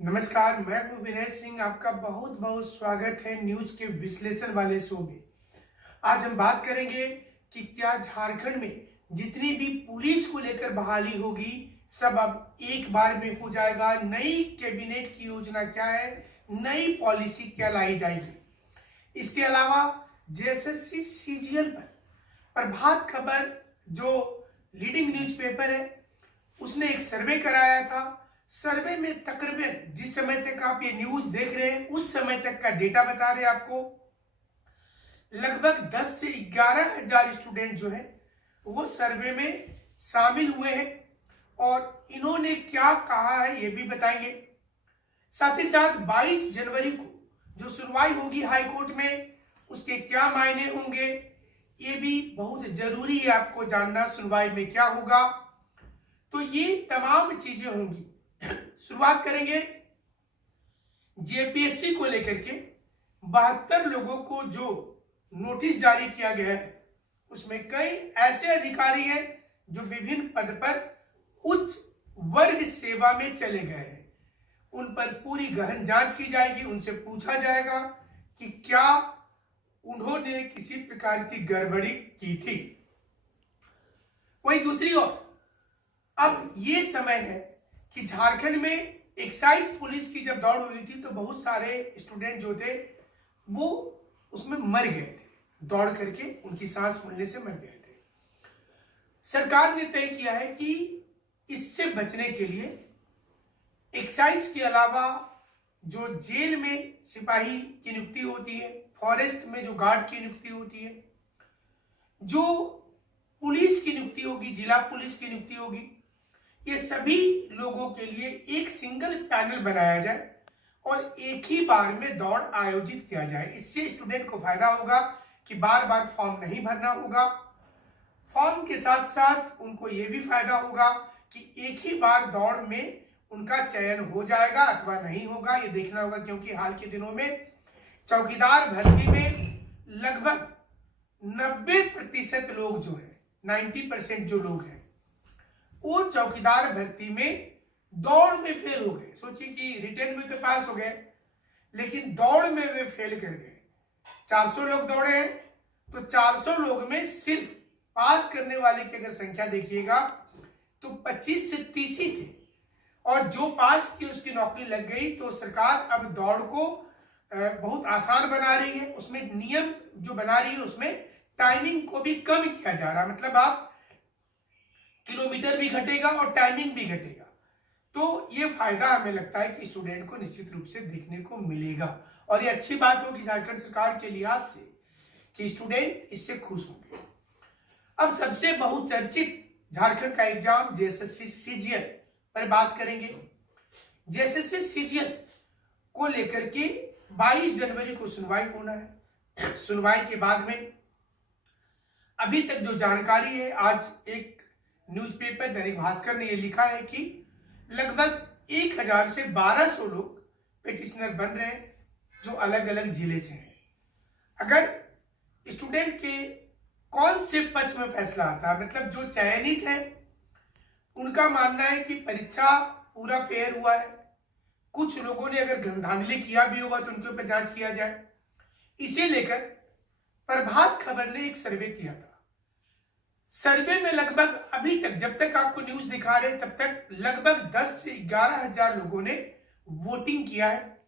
नमस्कार, मैं हूं विनय सिंह। आपका बहुत बहुत स्वागत है न्यूज के विश्लेषण वाले शो में। आज हम बात करेंगे कि क्या झारखंड में जितनी भी पुलिस को लेकर बहाली होगी सब अब एक बार में हो जाएगा। नई कैबिनेट की योजना क्या है, नई पॉलिसी क्या लाई जाएगी। इसके अलावा जेएसएससी सीजीएल पर प्रभात खबर जो लीडिंग न्यूज़पेपर है उसने एक सर्वे कराया था। सर्वे में तकरीबन जिस समय तक आप ये न्यूज देख रहे हैं उस समय तक का डेटा बता रहे हैं आपको, लगभग 10 से 11 हजार स्टूडेंट जो है वो सर्वे में शामिल हुए हैं और इन्होंने क्या कहा है ये भी बताएंगे। साथ ही साथ 22 जनवरी को जो सुनवाई होगी हाई कोर्ट में उसके क्या मायने होंगे ये भी बहुत जरूरी है आपको जानना। सुनवाई में क्या होगा, तो ये तमाम चीजें होंगी। शुरुआत करेंगे जेपीएससी को लेकर के 72 लोगों को जो नोटिस जारी किया गया है उसमें कई ऐसे अधिकारी हैं जो विभिन्न पद पर उच्च वर्ग सेवा में चले गए हैं। उन पर पूरी गहन जांच की जाएगी, उनसे पूछा जाएगा कि क्या उन्होंने किसी प्रकार की गड़बड़ी की थी। वहीं दूसरी ओर अब ये समय है कि झारखंड में एक्साइज पुलिस की जब दौड़ हुई थी तो बहुत सारे स्टूडेंट जो थे वो उसमें मर गए थे, दौड़ करके उनकी सांस फूलने से मर गए थे। सरकार ने तय किया है कि इससे बचने के लिए एक्साइज के अलावा जो जेल में सिपाही की नियुक्ति होती है, फॉरेस्ट में जो गार्ड की नियुक्ति होती है, जो पुलिस की नियुक्ति होगी, जिला पुलिस की नियुक्ति होगी, ये सभी लोगों के लिए एक सिंगल पैनल बनाया जाए और एक ही बार में दौड़ आयोजित किया जाए। इससे स्टूडेंट को फायदा होगा कि बार बार फॉर्म नहीं भरना होगा। फॉर्म के साथ साथ उनको ये भी फायदा होगा कि एक ही बार दौड़ में उनका चयन हो जाएगा अथवा नहीं होगा, ये देखना होगा। क्योंकि हाल के दिनों में चौकीदार भर्ती में लगभग 90% लोग जो है 90% जो लोग हैं वो चौकीदार भर्ती में दौड़ में फेल हो गए। सोचिए कि रिटर्न में तो पास हो गए लेकिन दौड़ में वे फेल कर गए। 400 लोग दौड़े हैं तो 400 लोग में सिर्फ पास करने वाले की अगर संख्या देखिएगा तो 25 से 30 ही थे और जो पास की उसकी नौकरी लग गई। तो सरकार अब दौड़ को बहुत आसान बना रही है, उसमें नियम जो बना रही है उसमें टाइमिंग को भी कम किया जा रहा है। मतलब आप किलोमीटर भी घटेगा और टाइमिंग भी घटेगा। तो ये फायदा हमें लगता है कि स्टूडेंट को निश्चित रूप से देखने को मिलेगा और ये अच्छी बात होगी झारखंड सरकार के लिहाज से कि स्टूडेंट इससे खुश होंगे। अब सबसे बहुचर्चित झारखंड का एग्जाम जेएसएससी सीजीएल पर बात करेंगे। जेएसएससी सीजीएल को लेकर के 22 जनवरी को सुनवाई होना है। सुनवाई के बाद में अभी तक जो जानकारी है, आज एक न्यूज़पेपर दैनिक भास्कर ने यह लिखा है कि लगभग 1000 से 1200 लोग पिटिशनर बन रहे हैं जो अलग अलग जिले से हैं। अगर स्टूडेंट के कौन से पक्ष में फैसला आता है, मतलब जो चयनित है उनका मानना है कि परीक्षा पूरा फेयर हुआ है। कुछ लोगों ने अगर धांधली किया भी होगा तो उनके ऊपर जांच किया जाए। इसे लेकर प्रभात खबर ने एक सर्वे किया था। सर्वे में लगभग अभी तक जब तक आपको न्यूज दिखा रहे तब तक लगभग 10 से 11 हजार लोगों ने वोटिंग किया है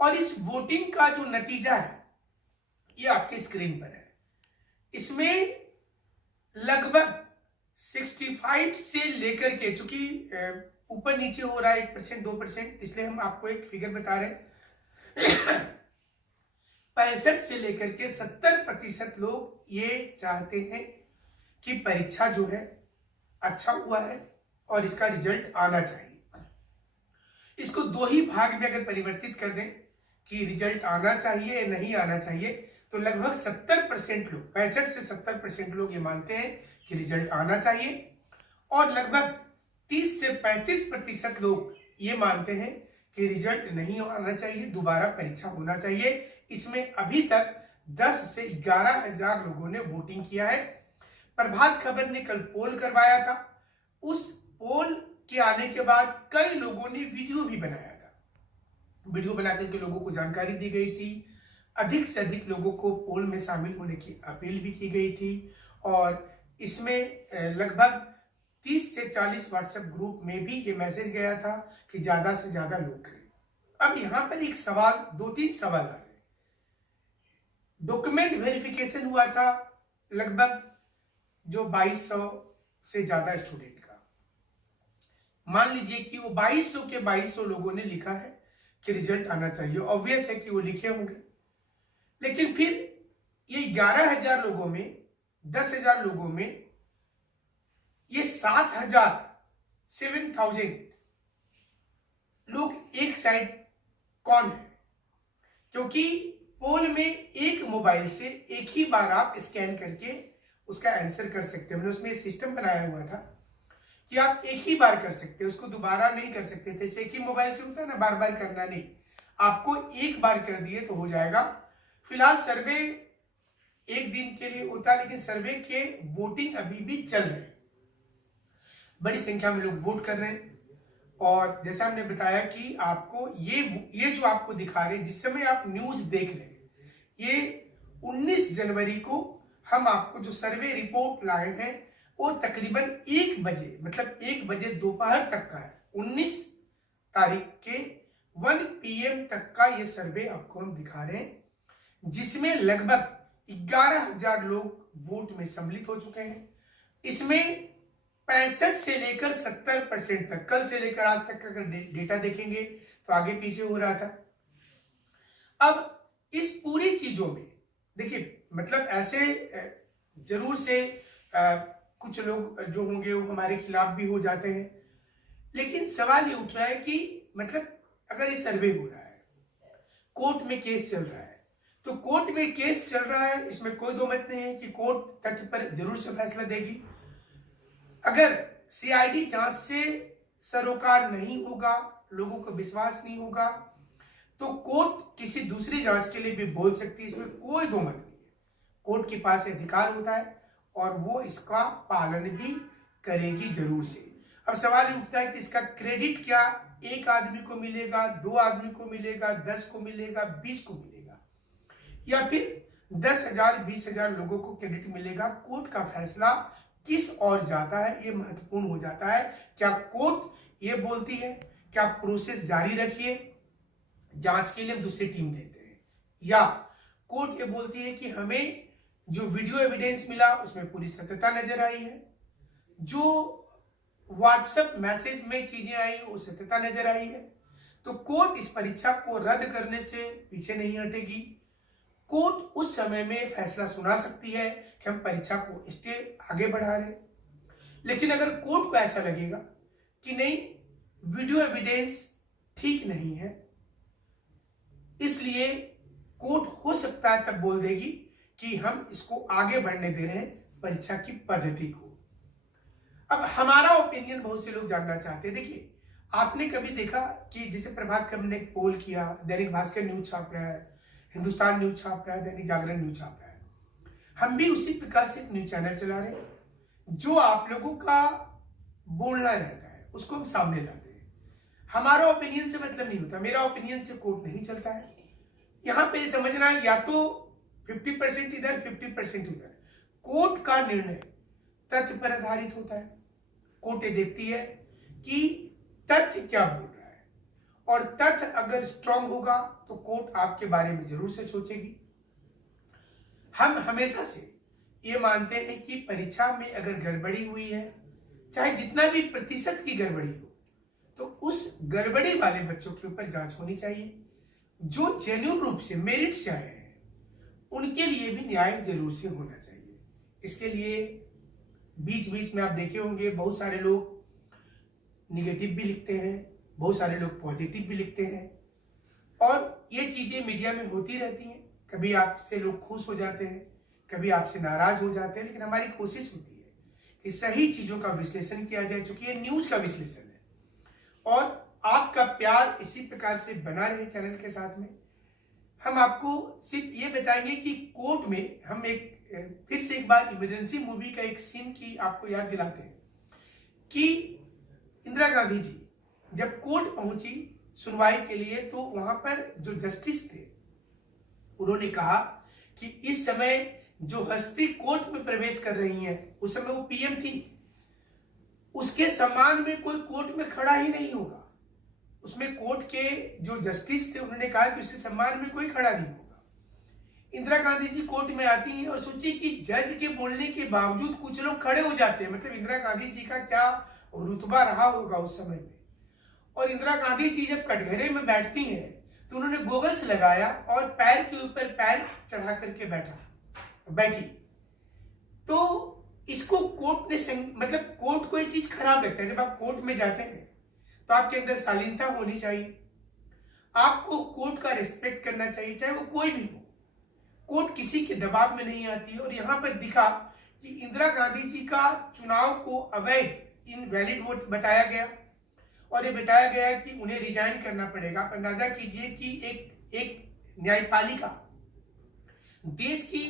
और इस वोटिंग का जो नतीजा है ये आपके स्क्रीन पर है। इसमें लगभग 65 से लेकर के, चूंकि ऊपर नीचे हो रहा है 1% 2%, इसलिए हम आपको एक फिगर बता रहे हैं 65 से लेकर के 70% लोग ये चाहते हैं कि परीक्षा जो है अच्छा हुआ है और इसका रिजल्ट आना चाहिए। इसको दो ही भाग में अगर परिवर्तित कर दें कि रिजल्ट आना चाहिए या नहीं आना चाहिए तो लगभग 70% लोग, 65 से 70% लोग ये मानते हैं कि रिजल्ट आना चाहिए और लगभग 30 से 35% लोग ये मानते हैं कि रिजल्ट नहीं आना चाहिए, दोबारा परीक्षा होना चाहिए। इसमें अभी तक 10 से 11 हजार लोगों ने वोटिंग किया है। प्रभात खबर ने कल पोल करवाया था। उस पोल के आने के बाद कई लोगों ने वीडियो भी बनाया था वीडियो बना करके लोगों को जानकारी दी गई थी। अधिक से अधिक लोगों को पोल में शामिल होने की अपील भी की गई थी और इसमें लगभग 30 से 40 व्हाट्सएप ग्रुप में भी ये मैसेज गया था कि ज्यादा से ज्यादा लोग करें। अब यहां पर एक सवाल, 2-3 सवाल आ रहे हैं। डॉक्यूमेंट वेरिफिकेशन हुआ था लगभग जो 2200 से ज्यादा स्टूडेंट का। मान लीजिए कि वो 2200 के 2200 लोगों ने लिखा है कि रिजल्ट आना चाहिए, ऑब्वियस है कि वो लिखे होंगे। लेकिन फिर ये 11,000 लोगों में, 10,000 लोगों में ये 7,000 लोग एक साइड कौन है? क्योंकि पोल में एक मोबाइल से एक ही बार आप स्कैन करके उसका आंसर कर सकते हैं। हमने उसमें सिस्टम बनाया हुआ था कि आप एक ही बार कर सकते हैं, उसको दोबारा नहीं कर सकते थे। जैसे एक ही मोबाइल से होता है ना, बार बार करना नहीं, आपको एक बार कर दिए तो हो जाएगा। फिलहाल सर्वे एक दिन के लिए होता है, लेकिन सर्वे के वोटिंग अभी भी चल रहे हैं। बड़ी संख्या में लोग वोट कर रहे हैं और जैसा हमने बताया कि आपको ये जो आपको दिखा रहे हैं, जिस समय आप न्यूज देख रहे हैं, ये 19 जनवरी को हम आपको जो सर्वे रिपोर्ट लाए हैं वो तकरीबन 1 बजे, मतलब 1 बजे दोपहर तक का है। 19 तारीख के 1 PM तक का ये सर्वे आपको हम दिखा रहे हैं, जिसमें लगभग 11,000 लोग वोट में सम्मिलित हो चुके हैं। इसमें 65 से लेकर 70% तक, कल से लेकर आज तक का अगर डेटा देखेंगे तो आगे पीछे हो रहा था। अब इस पूरी चीजों में देखिए, मतलब ऐसे जरूर से कुछ लोग जो होंगे वो हमारे खिलाफ भी हो जाते हैं, लेकिन सवाल ये उठ रहा है कि मतलब अगर ये सर्वे हो रहा है, कोर्ट में केस चल रहा है, तो कोर्ट में केस चल रहा है, इसमें कोई दो मत नहीं है कि कोर्ट तथ्य पर जरूर से फैसला देगी। अगर CID जांच से सरोकार नहीं होगा, लोगों को विश्वास नहीं होगा, तो कोर्ट किसी दूसरी जांच के लिए भी बोल सकती है, इसमें कोई दो मत नहीं है। कोर्ट के पास अधिकार होता है और वो इसका पालन भी करेगी जरूर से। अब सवाल उठता है कि इसका क्रेडिट क्या एक आदमी को मिलेगा, 2 आदमी को मिलेगा, 10 को मिलेगा, 20 को मिलेगा, या फिर 10,000 20,000 लोगों को क्रेडिट मिलेगा? कोर्ट का फैसला किस ओर जाता है ये महत्वपूर्ण हो जाता है। क्या कोर्ट ये बोलती है कि आप प्रोसेस जारी रखिए, जांच के लिए दूसरी टीम देते हैं, या कोर्ट ये बोलती है कि हमें जो वीडियो एविडेंस मिला उसमें पूरी सत्यता नजर आई है, जो व्हाट्सएप मैसेज में चीजें आई वो सत्यता नजर आई है, तो कोर्ट इस परीक्षा को रद्द करने से पीछे नहीं हटेगी। कोर्ट उस समय में फैसला सुना सकती है कि हम परीक्षा को स्टे आगे बढ़ा रहे हैं। लेकिन अगर कोर्ट को ऐसा लगेगा कि नहीं, वीडियो एविडेंस ठीक नहीं है, इसलिए कोर्ट हो सकता है तब बोल देगी कि हम इसको आगे बढ़ने दे रहे हैं परीक्षा की पद्धति को। अब हमारा ओपिनियन बहुत से लोग जानना चाहते हैं। देखिए, आपने कभी देखा कि जैसे प्रभात खबर ने एक पोल किया, दैनिक भास्कर न्यूज छाप रहा है, हिंदुस्तान न्यूज छाप रहा है, दैनिक जागरण न्यूज छाप रहा है, हम भी उसी प्रकार से एक न्यूज चैनल चला रहे हैं। जो आप लोगों का बोलना रहता है उसको हम सामने लाते हैं। हमारा ओपिनियन से मतलब नहीं होता, मेरा ओपिनियन से कोर्ट नहीं चलता है। यहां पे समझना है, या तो 50% इधर 50% उधर। कोर्ट का निर्णय तथ्य पर आधारित होता है। कोर्ट ये देखती है कि तथ्य क्या बोल रहा है, और तथ्य अगर स्ट्रांग होगा तो कोर्ट आपके बारे में जरूर से सोचेगी। हम हमेशा से ये मानते हैं कि परीक्षा में अगर गड़बड़ी हुई है, चाहे जितना भी प्रतिशत की गड़बड़ी हो, तो उस गड़बड़ी वाले बच्चों के ऊपर जांच होनी चाहिए। जो जेन्युइन रूप से मेरिट से आए हैं उनके लिए भी न्याय जरूर से होना चाहिए। इसके लिए बीच बीच में आप देखे होंगे बहुत सारे लोग निगेटिव भी लिखते हैं, बहुत सारे लोग पॉजिटिव भी लिखते हैं, और ये चीजें मीडिया में होती रहती हैं। कभी आपसे लोग खुश हो जाते हैं, कभी आपसे नाराज हो जाते हैं, लेकिन हमारी कोशिश होती है कि सही चीजों का विश्लेषण किया जाए, चूंकि ये न्यूज का विश्लेषण है। और आपका प्यार इसी प्रकार से बना रहे चैनल के साथ में। हम आपको सिर्फ ये बताएंगे कि कोर्ट में हम फिर से एक बार इमरजेंसी मूवी का एक सीन की आपको याद दिलाते हैं कि इंदिरा गांधी जी जब कोर्ट पहुंची सुनवाई के लिए, तो वहां पर जो जस्टिस थे उन्होंने कहा कि इस समय जो हस्ती कोर्ट में प्रवेश कर रही है, उस समय वो पीएम थी, उसके सम्मान में कोई कोर्ट में खड़ा ही नहीं होगा। उसमें कोर्ट के जो जस्टिस थे उन्होंने कहा कि उसके सम्मान में कोई खड़ा नहीं होगा। इंदिरा गांधी जी कोर्ट में आती हैं और सोचिए कि जज के बोलने के बावजूद कुछ लोग खड़े हो जाते हैं। मतलब इंदिरा गांधी जी का क्या रुतबा रहा होगा उस समय में। और इंदिरा गांधी जी जब कटघरे में बैठती हैं तो उन्होंने गोगल्स लगाया और पैर के ऊपर पैर चढ़ा करके बैठी। तो इसको कोर्ट ने मतलब कोर्ट को ये चीज खराब लगता है। जब आप कोर्ट में जाते हैं तो आपके अंदर शालीनता होनी चाहिए, आपको कोर्ट का रिस्पेक्ट करना चाहिए, चाहे वो कोई भी हो। कोर्ट किसी के दबाव में नहीं आती है। और यहां पर दिखा कि इंदिरा गांधी जी का चुनाव को अवैध इनवैलिड वोट बताया गया और ये बताया गया कि उन्हें रिजाइन करना पड़ेगा। आप अंदाजा कीजिए कि एक न्यायपालिका, देश की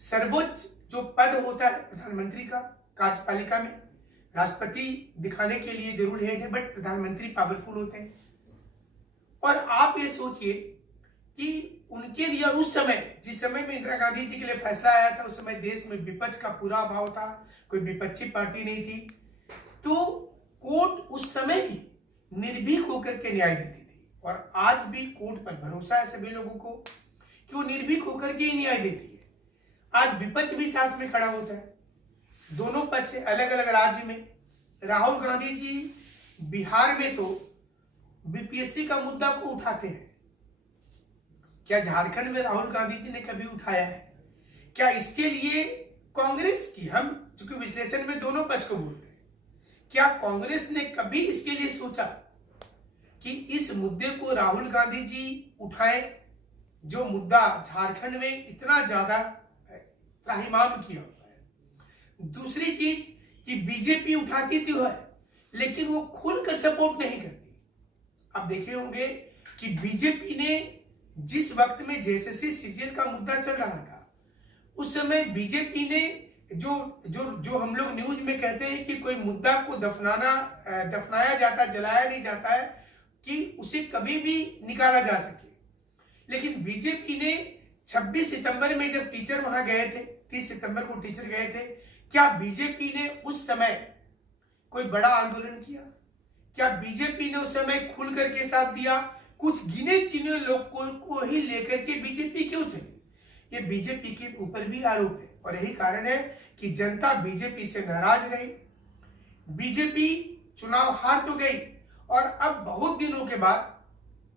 सर्वोच्च जो पद होता है प्रधानमंत्री का, कार्यपालिका में राष्ट्रपति दिखाने के लिए जरूर हेड है, बट प्रधानमंत्री पावरफुल होते हैं। और आप ये सोचिए कि उनके लिए उस समय, जिस समय में इंदिरा गांधी जी के लिए फैसला आया था, उस समय देश में विपक्ष का पूरा अभाव था, कोई विपक्षी पार्टी नहीं थी। तो कोर्ट उस समय भी निर्भीक होकर के न्याय देती थी। और आज भी कोर्ट पर भरोसा है सभी लोगों को कि वो निर्भीक होकर के ही न्याय देती है। आज विपक्ष भी साथ में खड़ा होता है, दोनों पक्ष अलग अलग राज्य में। राहुल गांधी जी बिहार में तो बीपीएससी का मुद्दा को उठाते हैं, क्या झारखंड में राहुल गांधी जी ने कभी उठाया है? क्या इसके लिए कांग्रेस की, हम चूंकि विश्लेषण में दोनों पक्ष को बोलते हैं, क्या कांग्रेस ने कभी इसके लिए सोचा कि इस मुद्दे को राहुल गांधी जी उठाएं, जो मुद्दा झारखंड में इतना ज्यादा त्राहिमाम किया हुआ है? दूसरी चीज कि बीजेपी उठाती थी है, लेकिन वो खुलकर सपोर्ट नहीं करती। आप देखे होंगे कि बीजेपी ने जिस वक्त में जेएसएससी सीजीएल का मुद्दा चल रहा था, उस समय बीजेपी ने जो हम लोग न्यूज में कहते हैं कि कोई मुद्दा को दफनाया जाता, जलाया नहीं जाता है कि उसे कभी भी निकाला जा सके, लेकिन बीजेपी ने 26 सितंबर में जब टीचर वहां गए थे, 30 सितंबर को टीचर गए थे, क्या बीजेपी ने उस समय कोई बड़ा आंदोलन किया? क्या बीजेपी ने उस समय खुल करके साथ दिया? कुछ गिने चुने लोगों को ही लेकर के बीजेपी क्यों चली? ये बीजेपी के ऊपर भी आरोप है और यही कारण है कि जनता बीजेपी से नाराज रही। बीजेपी चुनाव हार तो गई और अब बहुत दिनों के बाद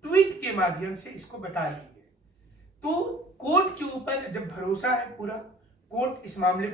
ट्वीट के माध्यम से इसको बता रही है। तो कोर्ट के ऊपर जब भरोसा है पूरा, कोर्ट इस मामले